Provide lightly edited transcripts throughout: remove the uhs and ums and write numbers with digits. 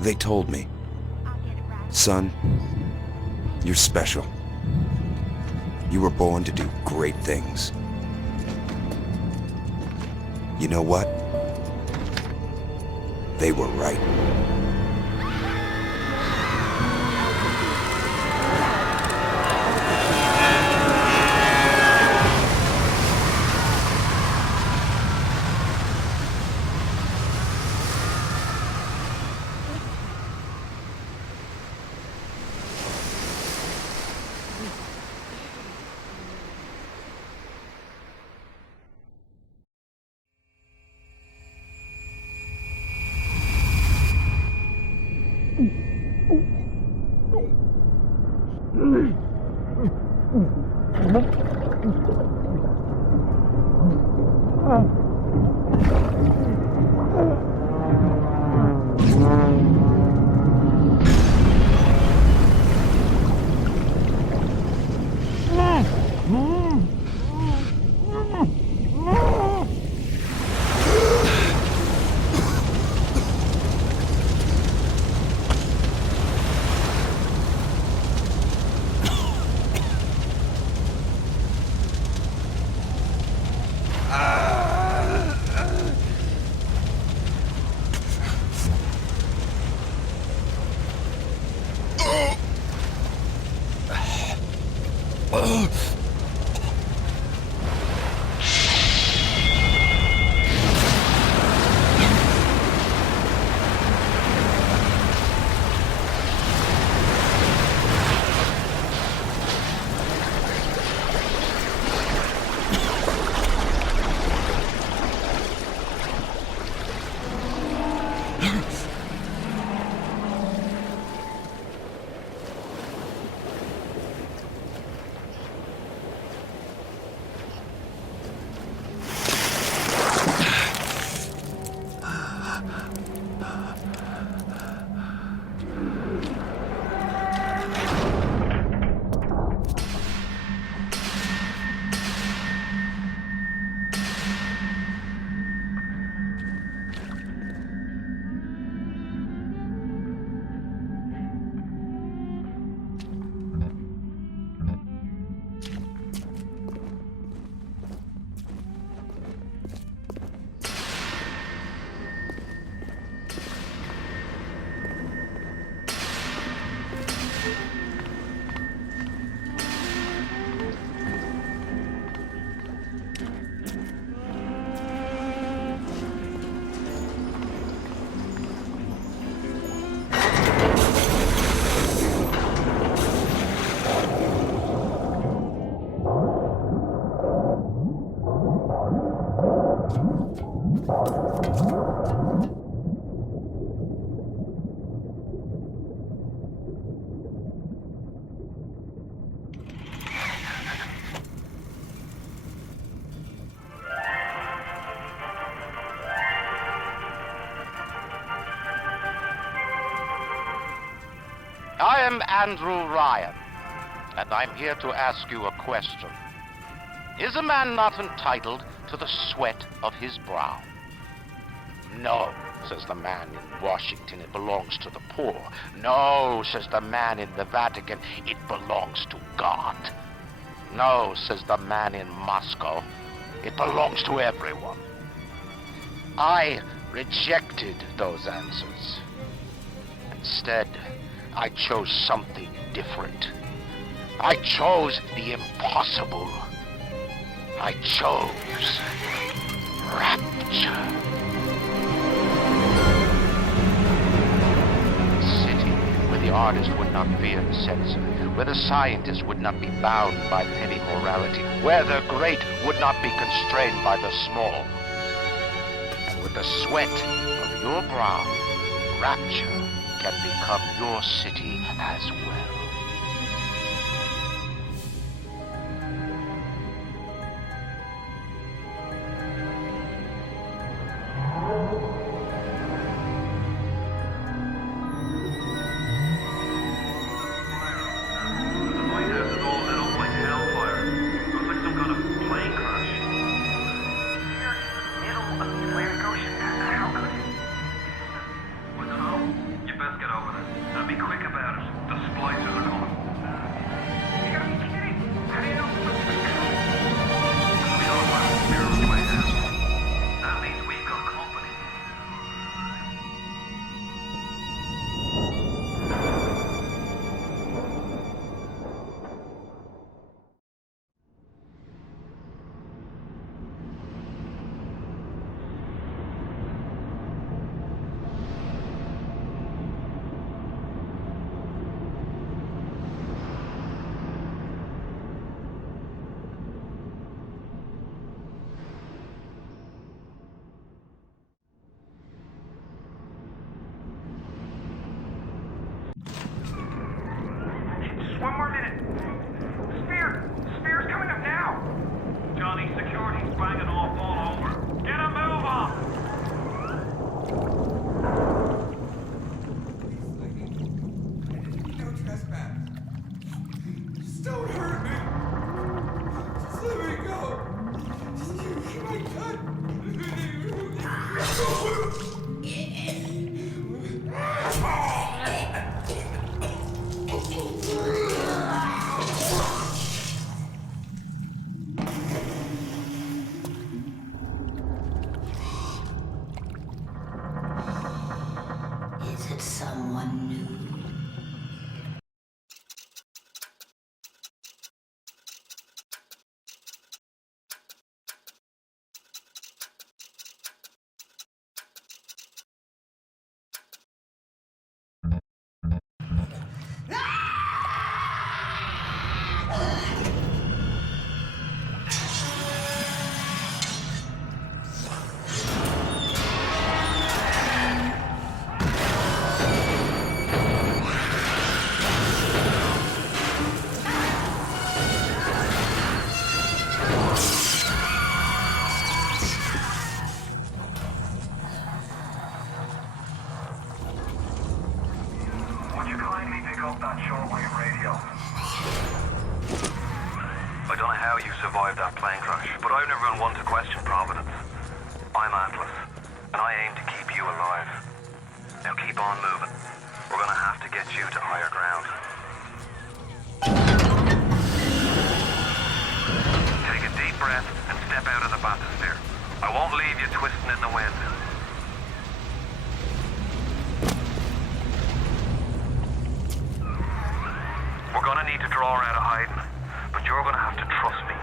They told me, son, you're special. You were born to do great things. You know what? They were right. I am Andrew Ryan, and I'm here to ask you a question. Is a man not entitled to the sweat of his brow? No, says the man in Washington, it belongs to the poor. No, says the man in the Vatican, it belongs to God. No, says the man in Moscow, it belongs to everyone. I rejected those answers. Instead, I chose something different. I chose the impossible. I chose rapture. A city where the artist would not fear the censor, where the scientist would not be bound by petty morality, where the great would not be constrained by the small. And with the sweat of your brow, rapture can become your city as well. Your best with someone new. I don't know how you survived that plane crash, but I've never been one to question Providence. I'm Atlas, and I aim to keep you alive. Now keep on moving. We're gonna have to get you to higher ground. Take a deep breath and step out of the bathysphere. I won't leave you twisting in the wind. We're gonna need to draw her out of hiding, but you're gonna have to trust me.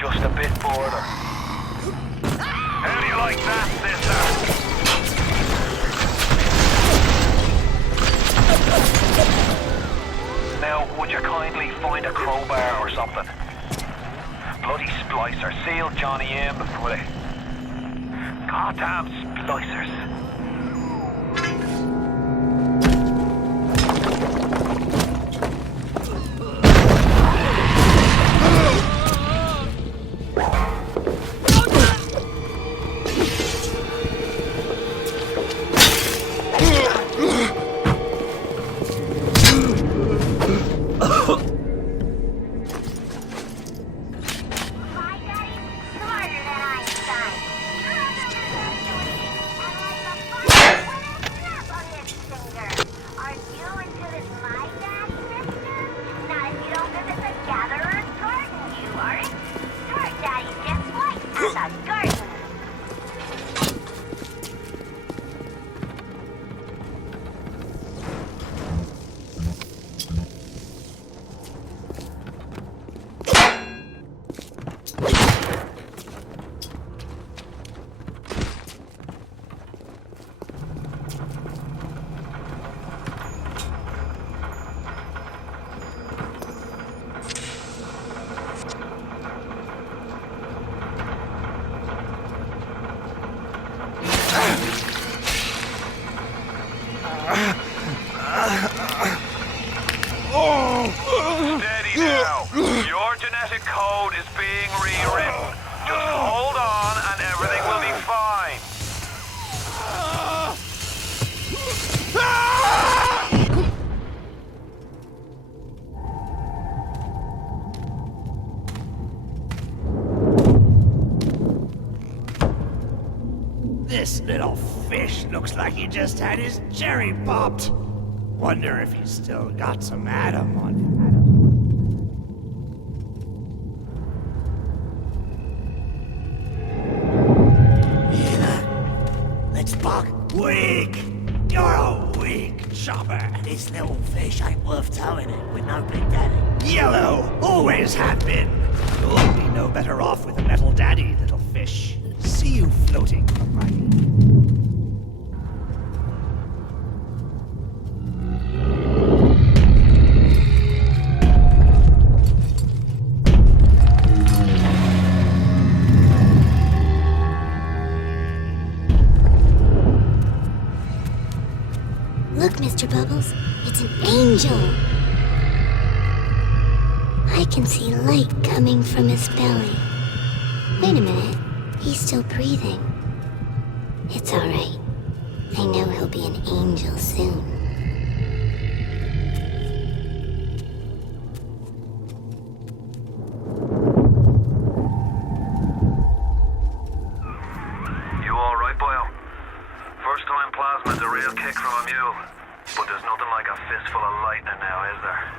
Just a bit further. How do you like that, sister? Now, would you kindly find a crowbar or something? Bloody splicer. Sealed Johnny in before they... Goddamn splicers. Steady now. Your genetic code is being rewritten. Just hold on and everything will be fine. This little fish looks like he just had his cherry popped. Wonder if he's still got some Adam on him. Let's buck. Weak! You're a weak chopper. This little fish ain't worth towing it with no big daddy. Yellow! Always have been. You'll be no better off with a metal daddy, little fish. See you floating from my... Look, Mr. Bubbles, it's an angel. I can see light coming from his belly. Wait a minute, he's still breathing. It's all right. I know be an angel soon. You alright, Boyle? First time plasma's a real kick from a mule. But there's nothing like a fistful of lightning now, is there?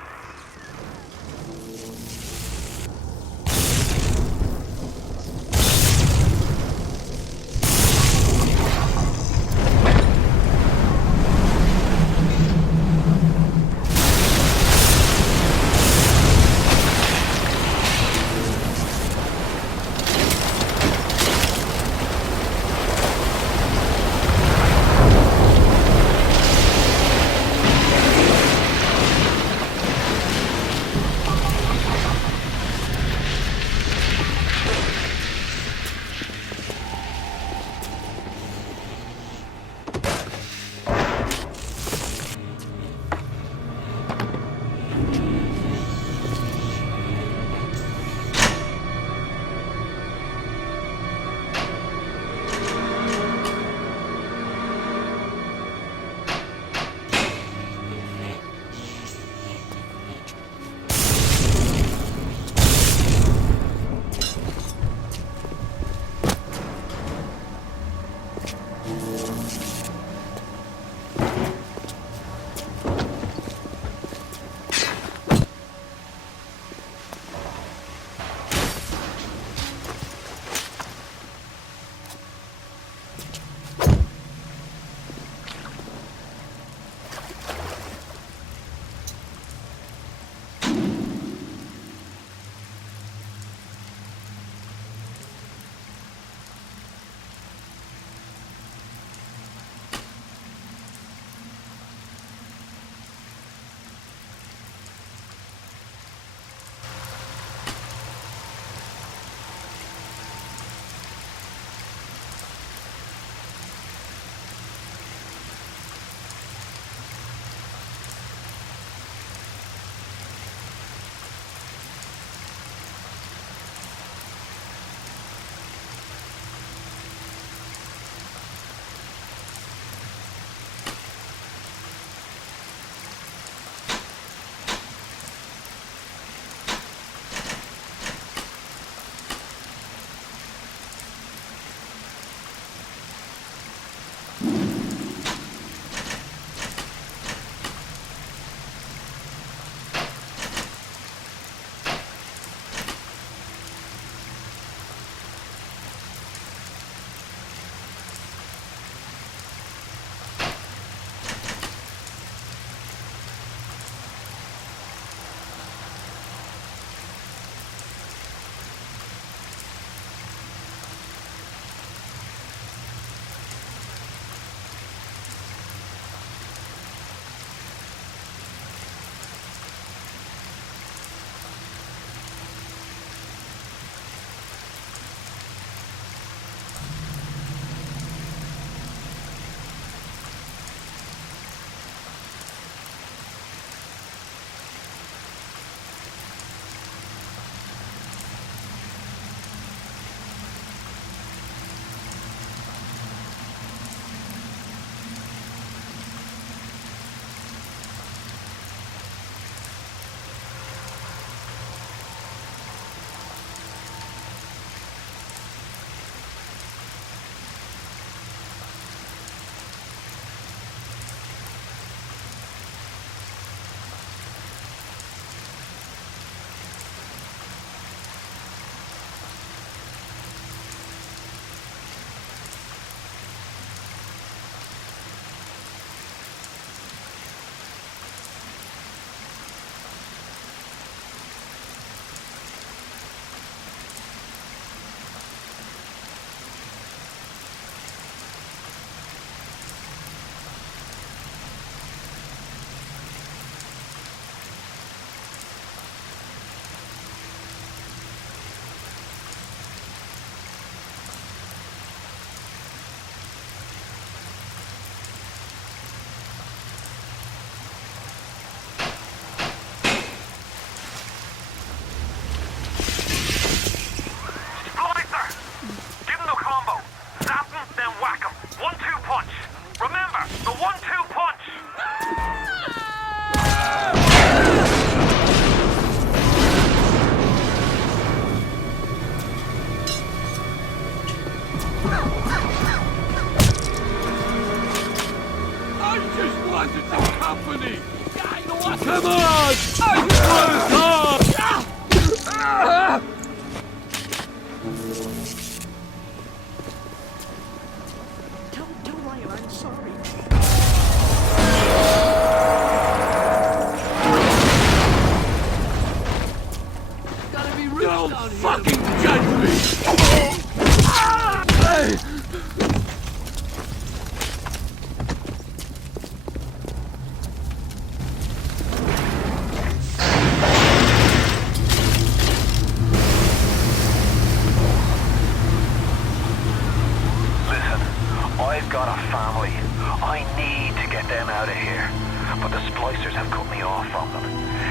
I've got a family. I need to get them out of here. But the splicers have cut me off from them.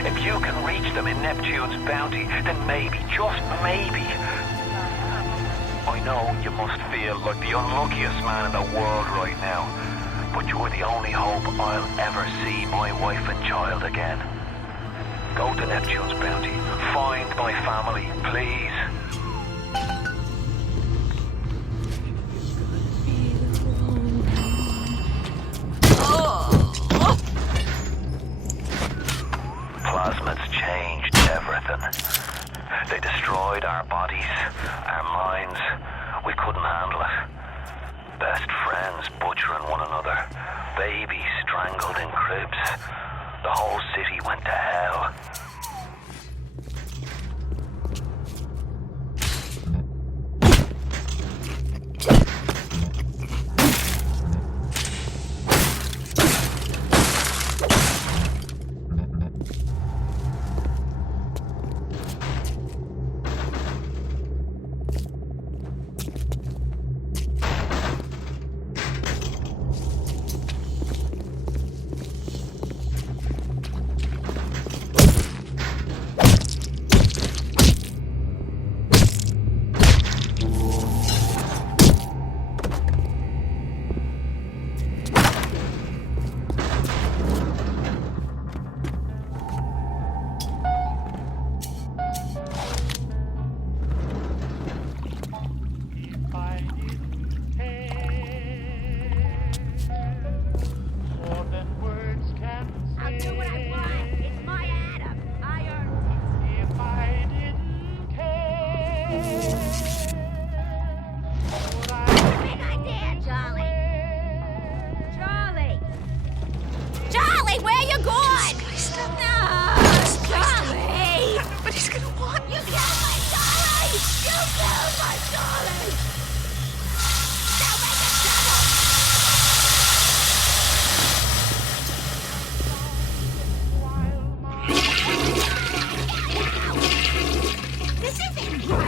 If you can reach them in Neptune's bounty, then maybe, just maybe... I know you must feel like the unluckiest man in the world right now, but you're the only hope I'll ever see my wife and child again. Go to Neptune's bounty. Find my family, please. Plasmids changed everything. They destroyed our bodies, our minds. We couldn't handle it. Best friends butchering one another. Babies strangled in cribs. The whole city went to hell.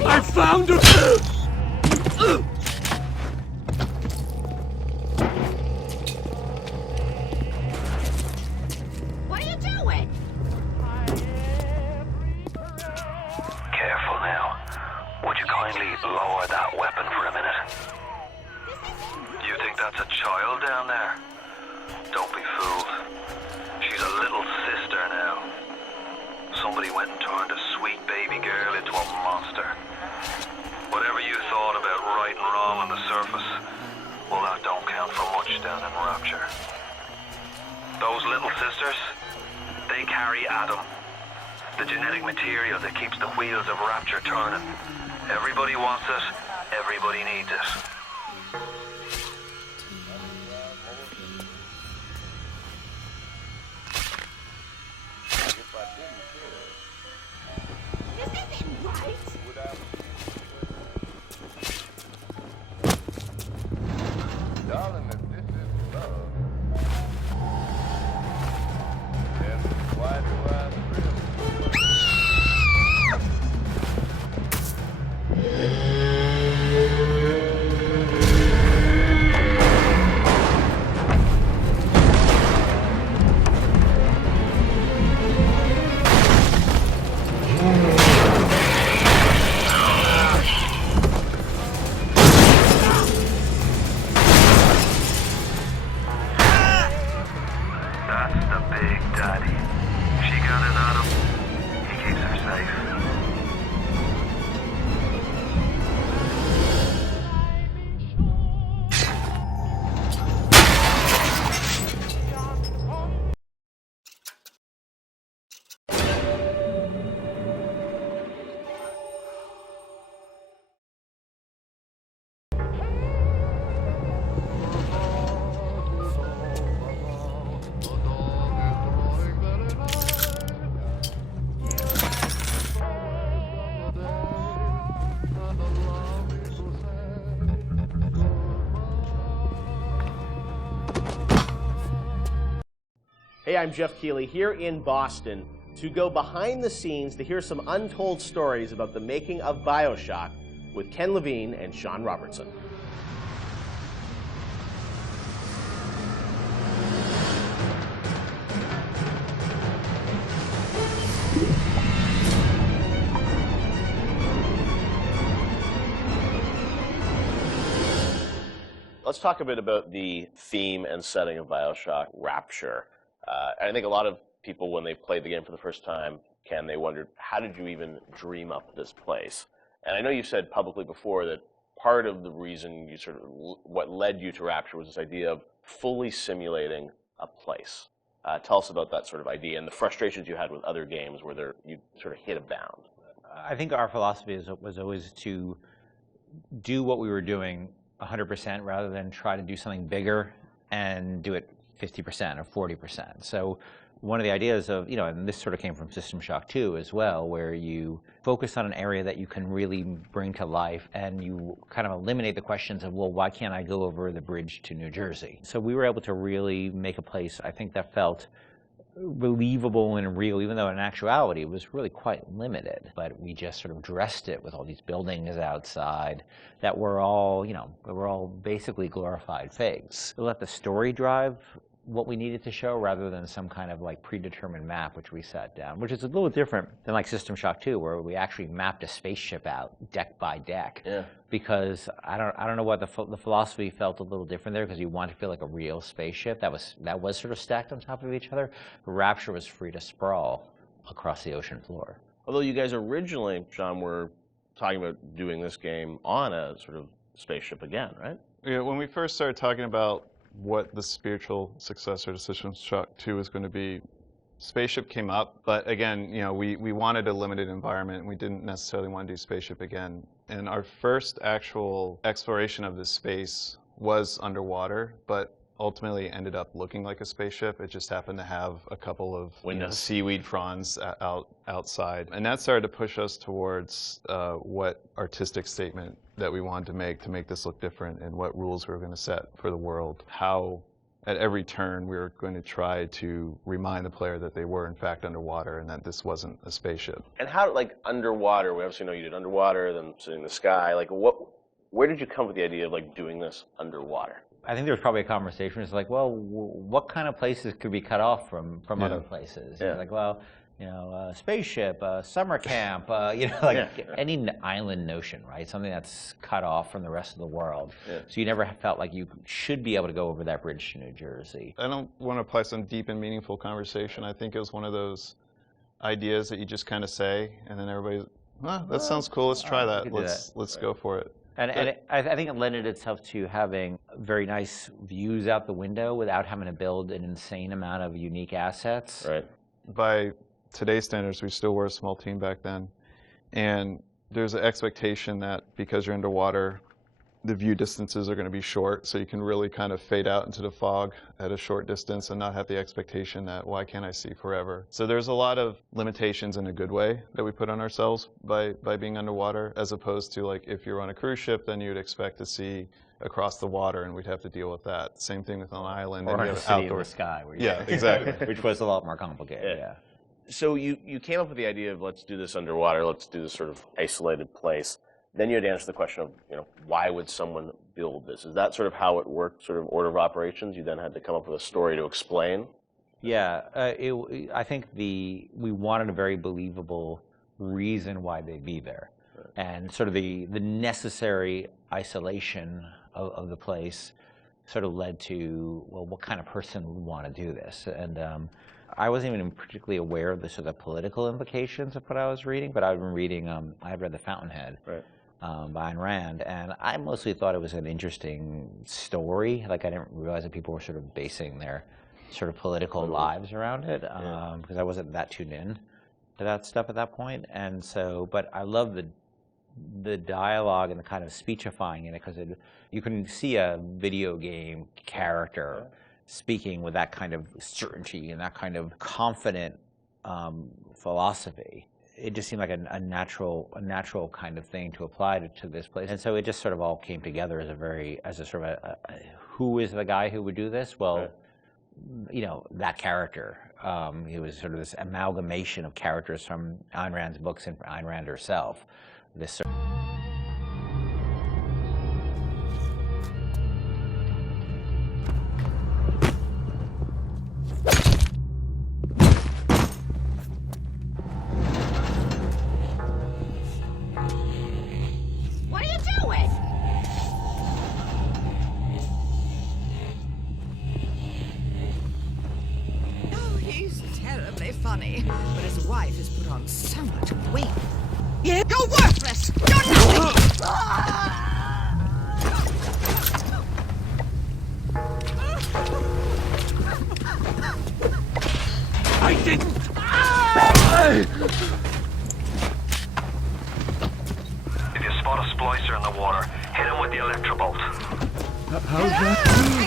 I found it! What are you doing? Careful now. Would you kindly lower that weapon for a minute? You think that's a child down there? Don't be fooled. She's a little sister now. Somebody went and turned a sweet baby girl into a monster. Whatever you thought about right and wrong on the surface, well, that don't count for much down in Rapture. Those little sisters, they carry Adam, the genetic material that keeps the wheels of Rapture turning. Everybody wants it, everybody needs it. Hey, I'm Jeff Keighley here in Boston to go behind the scenes to hear some untold stories about the making of BioShock with Ken Levine and Sean Robertson. Let's talk a bit about the theme and setting of BioShock Rapture. I think a lot of people, when they played the game for the first time, they wondered, how did you even dream up this place? And I know you said publicly before that part of the reason you sort of, what led you to Rapture was this idea of fully simulating a place. Tell us about that sort of idea and the frustrations you had with other games where you sort of hit a bound. I think our philosophy was always to do what we were doing 100% rather than try to do something bigger and do it 50% or 40%. So one of the ideas of, and this sort of came from System Shock 2 as well, where you focus on an area that you can really bring to life and you kind of eliminate the questions of, well, why can't I go over the bridge to New Jersey? So we were able to really make a place, I think, that felt believable and real, even though in actuality it was really quite limited. But we just sort of dressed it with all these buildings outside that were all, were all basically glorified fakes. We let the story drive what we needed to show rather than some kind of like predetermined map which we set down, which is a little different than like System Shock 2, where we actually mapped a spaceship out deck by deck. Yeah. Because I don't know what the philosophy felt a little different there, because you want to feel like a real spaceship that was sort of stacked on top of each other. Rapture was free to sprawl across the ocean floor. Although you guys originally, John, were talking about doing this game on a sort of spaceship again, right? Yeah, when we first started talking about what the spiritual successor to System Shock 2 is going to be, Spaceship came up, but again, we wanted a limited environment, and we didn't necessarily want to do Spaceship again. And our first actual exploration of this space was underwater, but ultimately ended up looking like a spaceship. It just happened to have a couple of seaweed fronds outside. And that started to push us towards what artistic statement that we wanted to make this look different, and what rules we were going to set for the world. How at every turn we were going to try to remind the player that they were in fact underwater and that this wasn't a spaceship. And how, like, underwater, we obviously know you did underwater, then sitting in the sky, like where did you come with the idea of like doing this underwater? I think there was probably a conversation. It's like, well, what kind of places could be cut off from other places? Yeah. Like, well, spaceship, summer camp, any island notion, right? Something that's cut off from the rest of the world. Yeah. So you never felt like you should be able to go over that bridge to New Jersey. I don't want to apply some deep and meaningful conversation. I think it was one of those ideas that you just kind of say, and then everybody's, that sounds cool. Let's try that. Let's go for it. And I think it lended itself to having very nice views out the window without having to build an insane amount of unique assets. Right. By today's standards, we still were a small team back then. And there's an expectation that because you're underwater, the view distances are going to be short, so you can really kind of fade out into the fog at a short distance and not have the expectation that, why can't I see forever? So there's a lot of limitations in a good way that we put on ourselves by being underwater, as opposed to, like, if you're on a cruise ship, then you'd expect to see across the water, and we'd have to deal with that. Same thing with an island. Or a city in the sky. Yeah, exactly. Which was a lot more complicated, yeah. So you came up with the idea of, let's do this underwater, let's do this sort of isolated place. Then you had to answer the question of, why would someone build this? Is that sort of how it worked, sort of order of operations? You then had to come up with a story to explain? Yeah, I think we wanted a very believable reason why they'd be there. Right. And sort of the necessary isolation of the place sort of led to, well, what kind of person would want to do this? And I wasn't even particularly aware of the sort of political implications of what I was reading, but I've been reading, I had read The Fountainhead. Right. By Ayn Rand, and I mostly thought it was an interesting story. Like, I didn't realize that people were sort of basing their sort of political lives around it, because I wasn't that tuned in to that stuff at that point. And so, but I love the dialogue and the kind of speechifying in it, because you can see a video game character speaking with that kind of certainty and that kind of confident philosophy. It just seemed like a natural kind of thing to apply to this place, and so it just sort of all came together as a sort of who is the guy who would do this? Well, that character. He was sort of this amalgamation of characters from Ayn Rand's books and Ayn Rand herself. This. funny, but his wife has put on so much weight. Yeah, you're worthless! You're nothing! I didn't! If you spot a splicer in the water, hit him with the electrobolt. How's that?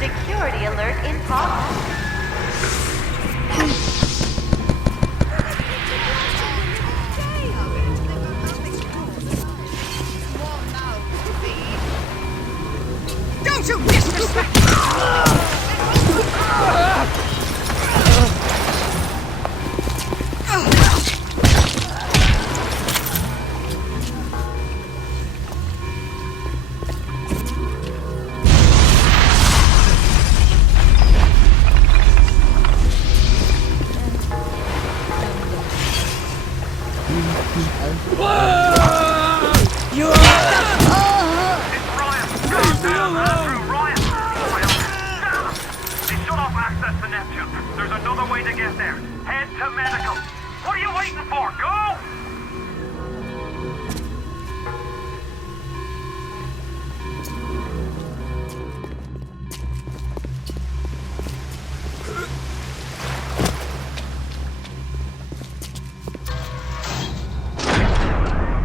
Security alert in progress. Don't you disrespect me! Access to Neptune. There's another way to get there. Head to medical. What are you waiting for? Go!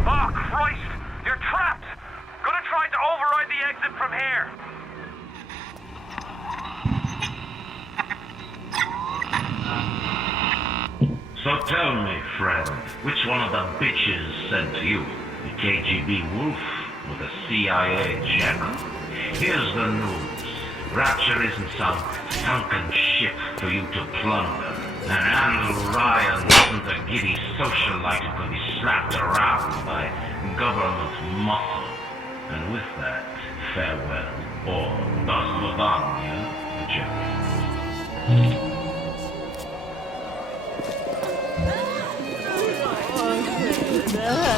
Oh, Christ! You're trapped! Gonna try to override the exit from here. So tell me, friend, which one of the bitches sent you? The KGB wolf or the CIA jackal? Here's the news. Rapture isn't some sunken ship for you to plunder. And Andrew Ryan isn't a giddy socialite who can be slapped around by government muscle. And with that, farewell, or до свидания, Jack. The